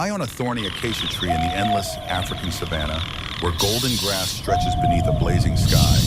High on a thorny acacia tree in the endless African savanna, where golden grass stretches beneath a blazing sky,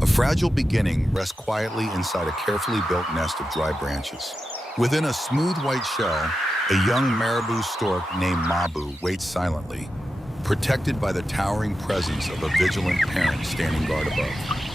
a fragile beginning rests quietly inside a carefully built nest of dry branches. Within a smooth white shell, a young Marabou Stork named Marabou waits silently, protected by the towering presence of a vigilant parent standing guard above.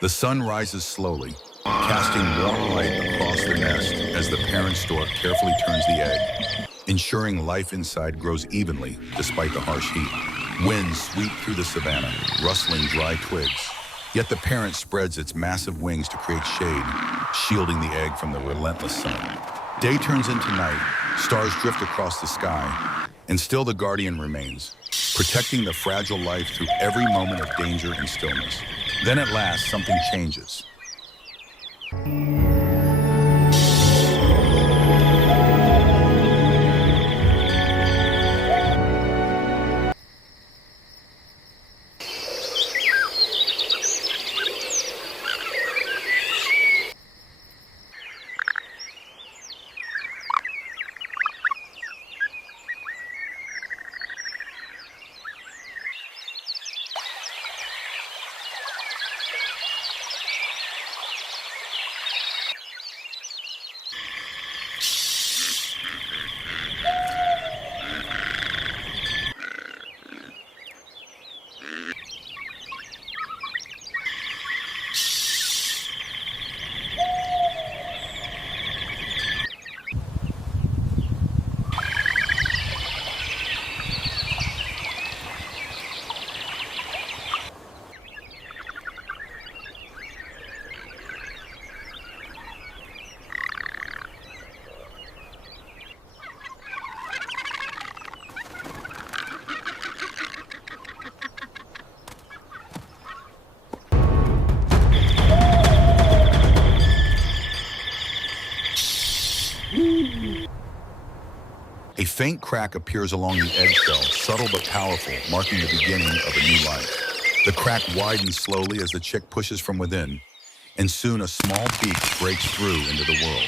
The sun rises slowly, casting warm light across the nest as the parent stork carefully turns the egg, ensuring life inside grows evenly despite the harsh heat. Winds sweep through the savanna, rustling dry twigs. Yet the parent spreads its massive wings to create shade, shielding the egg from the relentless sun. Day turns into night, stars drift across the sky, and still the guardian remains, protecting the fragile life through every moment of danger and stillness. Then at last, something changes. A faint crack appears along the eggshell, subtle but powerful, marking the beginning of a new life. The crack widens slowly as the chick pushes from within, and soon a small beak breaks through into the world.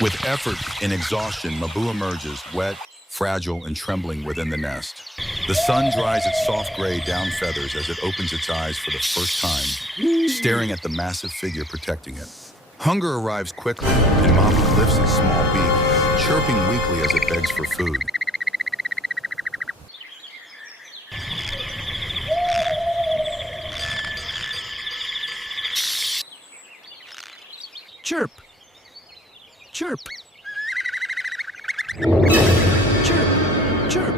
With effort and exhaustion, Marabou emerges, wet, fragile, and trembling within the nest. The sun dries its soft gray down feathers as it opens its eyes for the first time, staring at the massive figure protecting it. Hunger arrives quickly, and Marabou lifts its small beak, chirping weakly as it begs for food. Chirp! Chirp! Chirp! Chirp!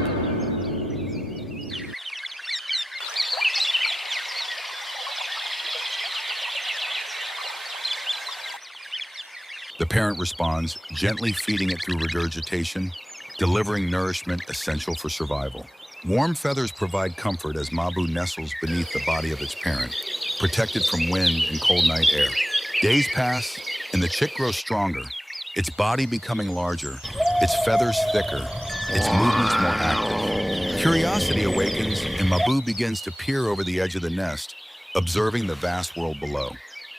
The parent responds, gently feeding it through regurgitation, delivering nourishment essential for survival. Warm feathers provide comfort as Marabou nestles beneath the body of its parent, protected from wind and cold night air. Days pass, and the chick grows stronger, its body becoming larger, its feathers thicker, its movements more active. Curiosity awakens, and Marabou begins to peer over the edge of the nest, observing the vast world below.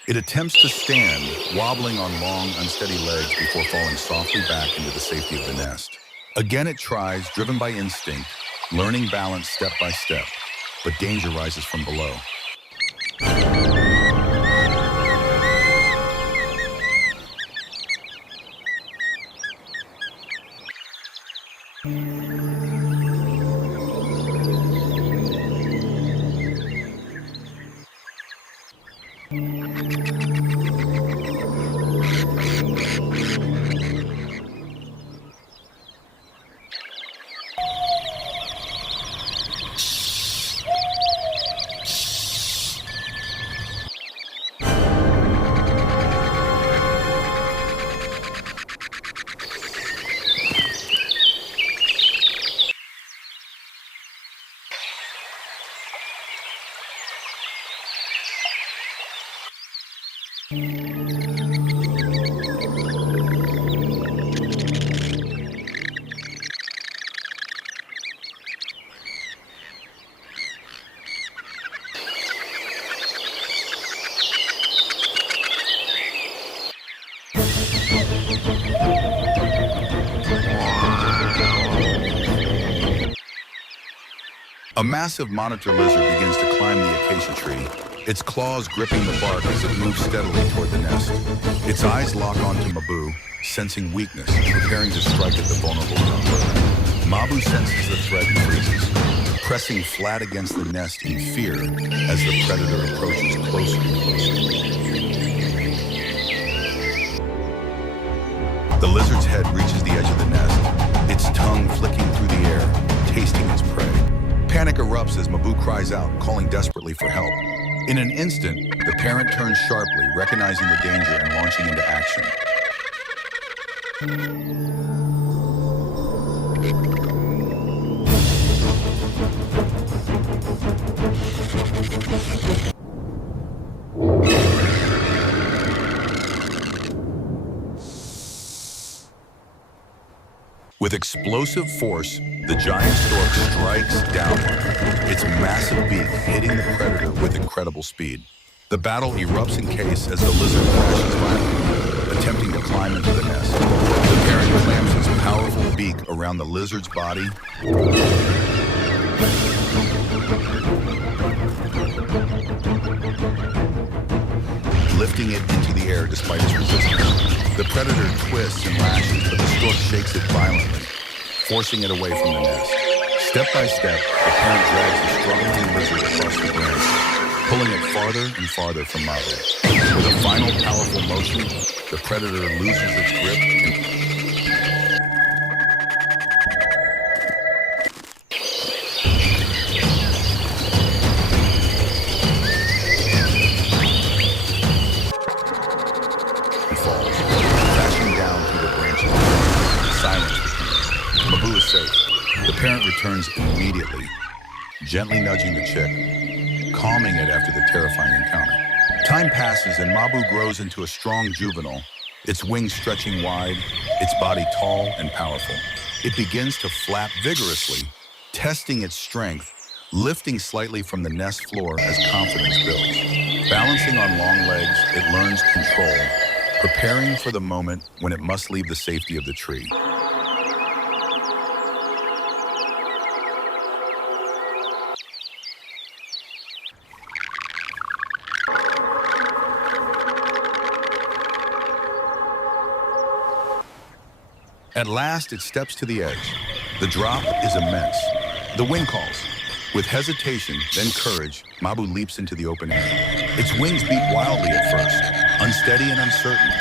It attempts to stand, wobbling on long, unsteady legs before falling softly back into the safety of the nest. Again it tries, driven by instinct, learning balance step by step, but danger rises from below. A massive monitor lizard begins to climb the acacia tree, its claws gripping the bark as it moves steadily toward the nest. Its eyes lock onto Marabou, sensing weakness, preparing to strike at the vulnerable young bird. Marabou senses the threat and freezes, pressing flat against the nest in fear as the predator approaches closer and closer. The lizard's head reaches the edge of the nest, its tongue flicking through the air, tasting its prey. Panic erupts as Marabou cries out, calling desperately for help. In an instant, the parent turns sharply, recognizing the danger and launching into action. With explosive force, the giant stork strikes downward, its massive beak hitting the predator with incredible speed. The battle erupts in chaos as the lizard crashes violently, attempting to climb into the nest. The parent clamps his powerful beak around the lizard's body, lifting it into the air despite its resistance. The predator twists and lashes, but the stork shakes it violently, forcing it away from the nest. Step by step, the parent drags the struggling lizard across the branch, pulling it farther and farther from Marabou. With a final powerful motion, the predator loses its grip and falls, crashing down through the branches. Silence returns. Marabou is safe. The parent returns immediately, gently nudging the chick, calming it after the terrifying encounter. Time passes and Marabou grows into a strong juvenile, its wings stretching wide, its body tall and powerful. It begins to flap vigorously, testing its strength, lifting slightly from the nest floor as confidence builds. Balancing on long legs, it learns control, preparing for the moment when it must leave the safety of the tree. At last, it steps to the edge. The drop is immense. The wind calls. With hesitation, then courage, Marabou leaps into the open air. Its wings beat wildly at first, unsteady and uncertain,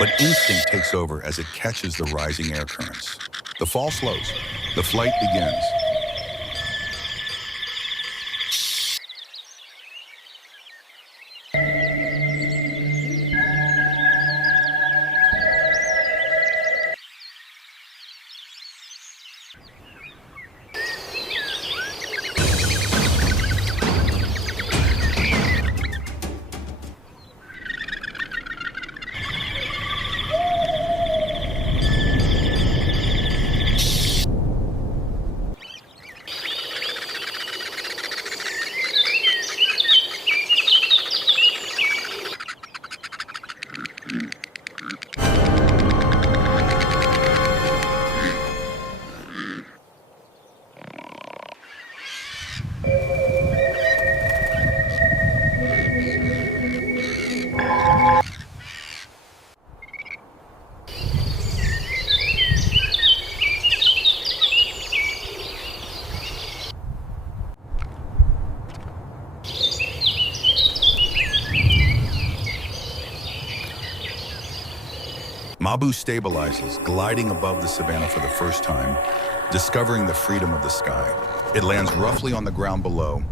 but instinct takes over as it catches the rising air currents. The fall slows. The flight begins. Marabou stabilizes, gliding above the savanna for the first time, discovering the freedom of the sky. It lands roughly on the ground below.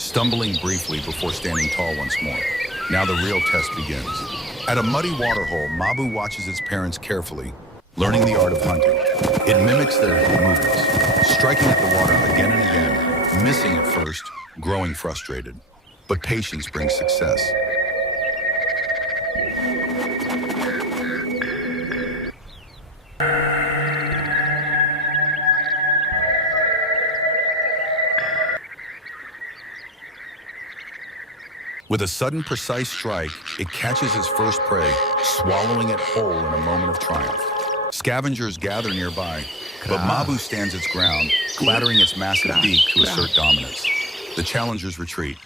Stumbling briefly before standing tall once more. Now the real test begins. At a muddy waterhole, Marabou watches its parents carefully, learning the art of hunting. It mimics their movements, striking at the water again and again, missing at first, growing frustrated. But patience brings success. With a sudden, precise strike, it catches its first prey, swallowing it whole in a moment of triumph. Scavengers gather nearby, but Marabou stands its ground, clattering its massive beak to assert dominance. The challengers retreat.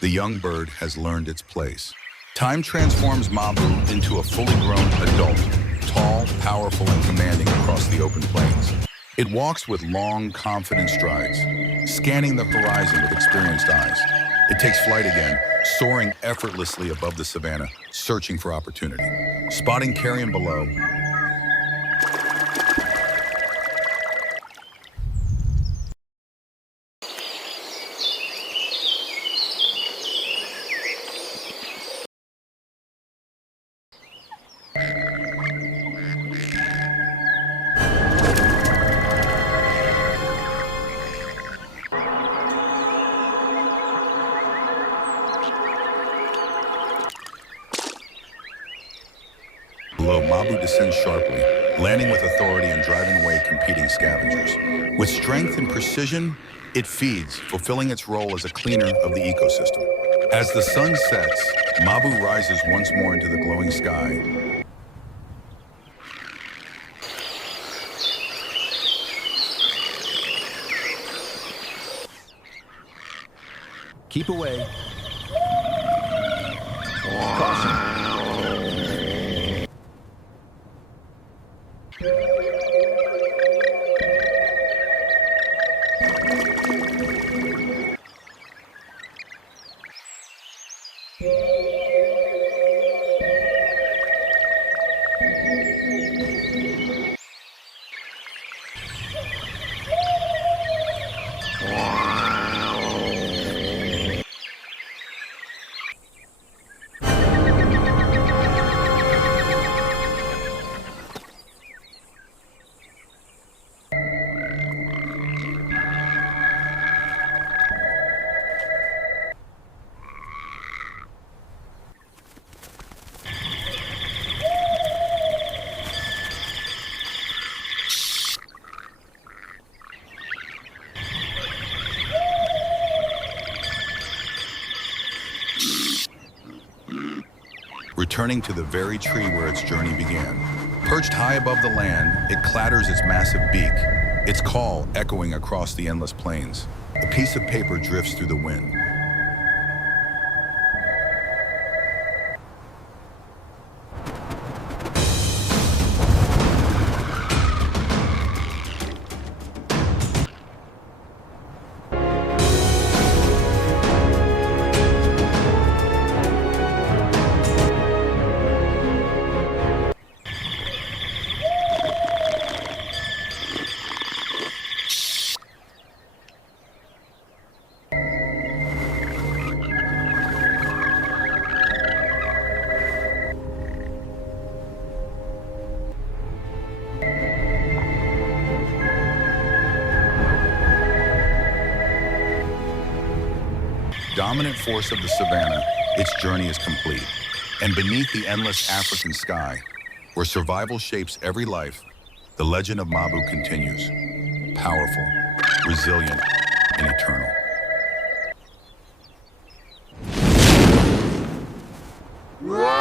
The young bird has learned its place. Time transforms Marabou into a fully grown adult, tall, powerful, and commanding across the open plains. It walks with long, confident strides, scanning the horizon with experienced eyes. It takes flight again, soaring effortlessly above the savannah, searching for opportunity. Spotting carrion below, Marabou descends sharply, landing with authority and driving away competing scavengers. With strength and precision, it feeds, fulfilling its role as a cleaner of the ecosystem. As the sun sets, Marabou rises once more into the glowing sky. Keep away. Caution. Returning to the very tree where its journey began. Perched high above the land, it clatters its massive beak, its call echoing across the endless plains. A piece of paper drifts through the wind. Dominant force of the savannah, its journey is complete. And beneath the endless African sky, where survival shapes every life, the legend of Marabou continues. Powerful, resilient, and eternal. Whoa!